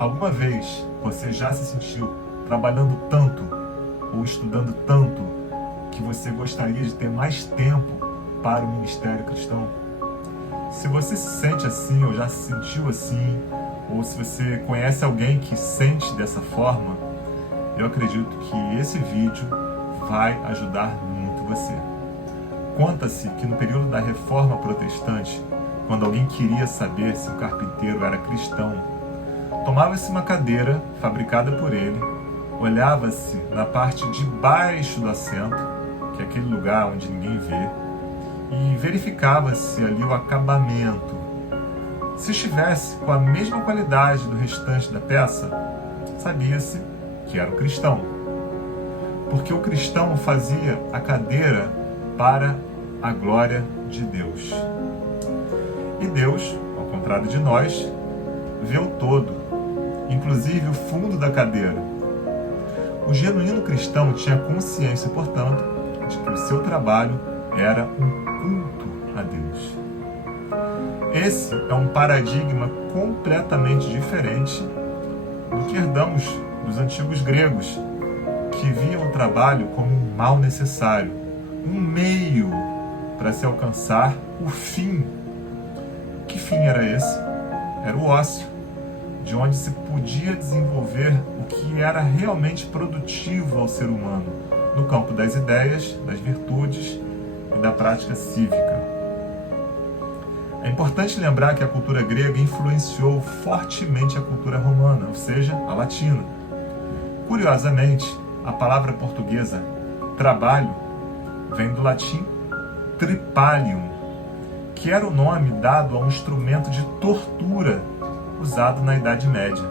Alguma vez você já se sentiu trabalhando tanto ou estudando tanto que você gostaria de ter mais tempo para o ministério cristão? Se você se sente assim ou já se sentiu assim, ou se você conhece alguém que sente dessa forma, eu acredito que esse vídeo vai ajudar muito você. Conta-se que no período da Reforma Protestante, quando alguém queria saber se um carpinteiro era cristão, tomava-se uma cadeira fabricada por ele, olhava-se na parte de baixo do assento, que é aquele lugar onde ninguém vê, e verificava-se ali o acabamento. Se estivesse com a mesma qualidade do restante da peça, sabia-se que era um cristão. Porque o cristão fazia a cadeira para a glória de Deus. E Deus, ao contrário de nós, vê o todo, inclusive o fundo da cadeira. O genuíno cristão tinha consciência, portanto, de que o seu trabalho era um culto a Deus. Esse é um paradigma completamente diferente do que herdamos dos antigos gregos, que viam o trabalho como um mal necessário, um meio para se alcançar o fim. Que fim era esse? Era o ócio, de onde se podia desenvolver o que era realmente produtivo ao ser humano, no campo das ideias, das virtudes e da prática cívica. É importante lembrar que a cultura grega influenciou fortemente a cultura romana, ou seja, a latina. Curiosamente, a palavra portuguesa trabalho vem do latim tripalium, que era o nome dado a um instrumento de tortura usado na Idade Média.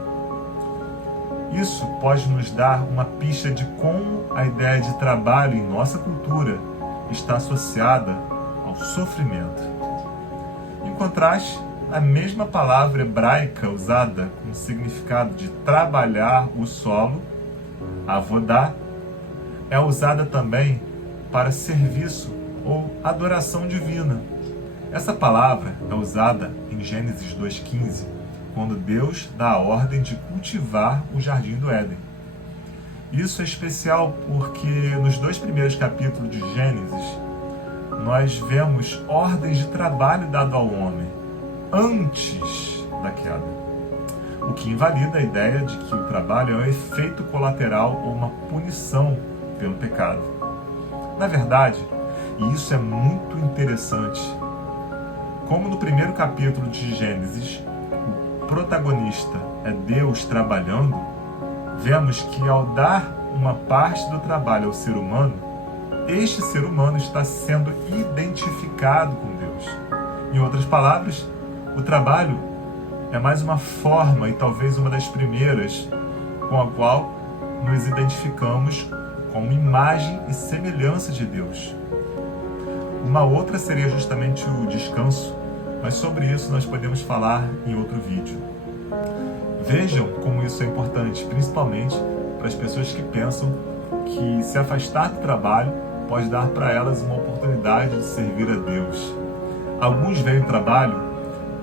Isso pode nos dar uma pista de como a ideia de trabalho em nossa cultura está associada ao sofrimento. Em contraste, a mesma palavra hebraica usada com o significado de trabalhar o solo, avodá, é usada também para serviço ou adoração divina. Essa palavra é usada em Gênesis 2,15, quando Deus dá a ordem de cultivar o jardim do Éden. Isso é especial porque nos 2 primeiros capítulos de Gênesis, nós vemos ordens de trabalho dado ao homem antes da queda, o que invalida a ideia de que o trabalho é um efeito colateral ou uma punição pelo pecado. Na verdade, e isso é muito interessante, como no primeiro capítulo de Gênesis, o protagonista é Deus trabalhando, vemos que ao dar uma parte do trabalho ao ser humano, este ser humano está sendo identificado com Deus. Em outras palavras, o trabalho é mais uma forma e talvez uma das primeiras com a qual nos identificamos como imagem e semelhança de Deus. Uma outra seria justamente o descanso, mas sobre isso nós podemos falar em outro vídeo. Vejam como isso é importante, principalmente para as pessoas que pensam que se afastar do trabalho pode dar para elas uma oportunidade de servir a Deus. Alguns veem o trabalho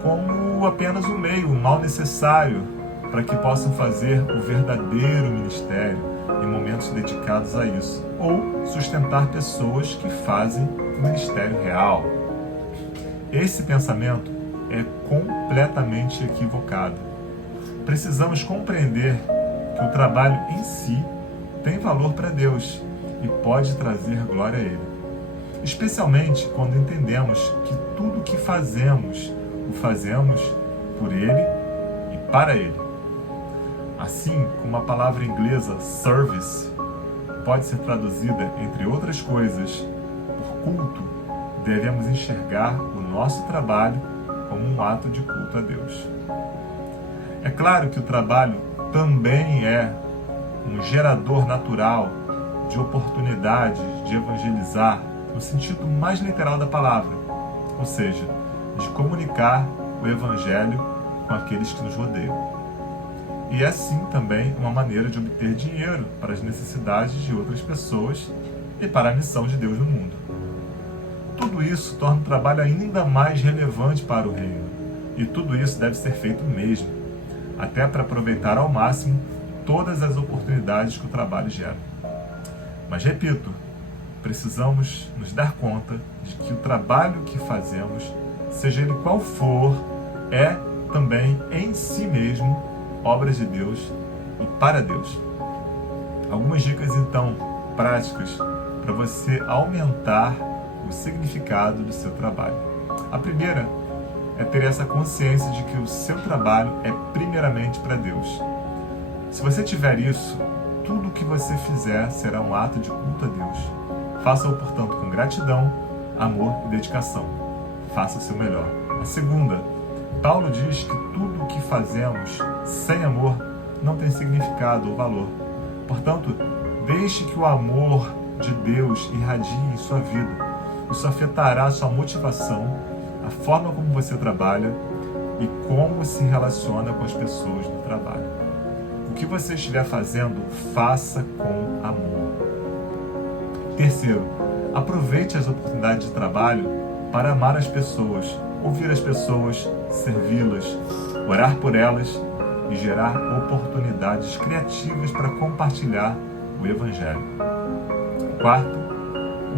como apenas um meio, um mal necessário para que possam fazer o verdadeiro ministério em momentos dedicados a isso, ou sustentar pessoas que fazem o ministério real. Esse pensamento é completamente equivocado. Precisamos compreender que o trabalho em si tem valor para Deus e pode trazer glória a Ele. Especialmente quando entendemos que tudo o que fazemos, o fazemos por Ele e para Ele. Assim como a palavra inglesa service pode ser traduzida, entre outras coisas, por culto, devemos enxergar o nosso trabalho como um ato de culto a Deus. É claro que o trabalho também é um gerador natural de oportunidades de evangelizar no sentido mais literal da palavra, ou seja, de comunicar o Evangelho com aqueles que nos rodeiam. E é sim também uma maneira de obter dinheiro para as necessidades de outras pessoas e para a missão de Deus no mundo. Tudo isso torna o trabalho ainda mais relevante para o reino, e tudo isso deve ser feito mesmo. até para aproveitar ao máximo todas as oportunidades que o trabalho gera. Mas repito, precisamos nos dar conta de que o trabalho que fazemos, seja ele qual for, é também em si mesmo obra de Deus e para Deus. Algumas dicas então práticas para você aumentar o significado do seu trabalho. A primeira é ter essa consciência de que o seu trabalho é primeiramente para Deus. Se você tiver isso, tudo o que você fizer será um ato de culto a Deus. Faça-o, portanto, com gratidão, amor e dedicação. Faça o seu melhor. A segunda, Paulo diz que tudo o que fazemos sem amor não tem significado ou valor. Portanto, deixe que o amor de Deus irradie em sua vida. Isso afetará a sua motivação, a forma como você trabalha e como se relaciona com as pessoas do trabalho. O que você estiver fazendo, faça com amor. Terceiro, aproveite as oportunidades de trabalho para amar as pessoas, ouvir as pessoas, servi-las, orar por elas e gerar oportunidades criativas para compartilhar o Evangelho. Quarto,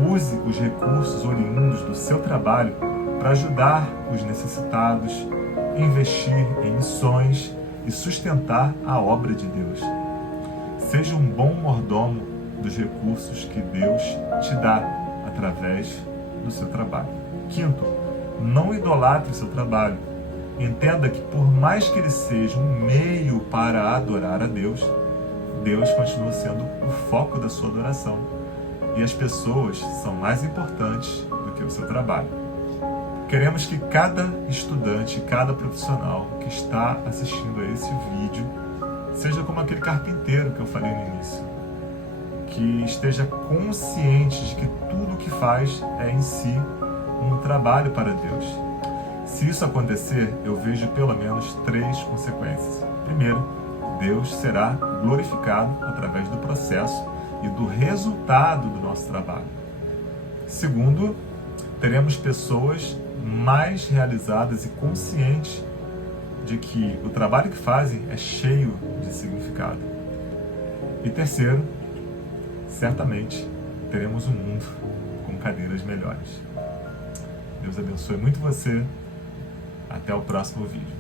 use os recursos oriundos do seu trabalho para ajudar os necessitados, investir em missões e sustentar a obra de Deus. Seja um bom mordomo dos recursos que Deus te dá através do seu trabalho. Quinto, não idolatre o seu trabalho. Entenda que por mais que ele seja um meio para adorar a Deus, Deus continua sendo o foco da sua adoração. E as pessoas são mais importantes do que o seu trabalho. Queremos que cada estudante, cada profissional que está assistindo a esse vídeo seja como aquele carpinteiro que eu falei no início, que esteja consciente de que tudo o que faz é em si um trabalho para Deus. Se isso acontecer, eu vejo pelo menos 3 consequências. Primeiro, Deus será glorificado através do processo e do resultado do nosso trabalho. Segundo, teremos pessoas mais realizadas e conscientes de que o trabalho que fazem é cheio de significado. E terceiro, certamente teremos um mundo com cadeiras melhores. Deus abençoe muito você. Até o próximo vídeo.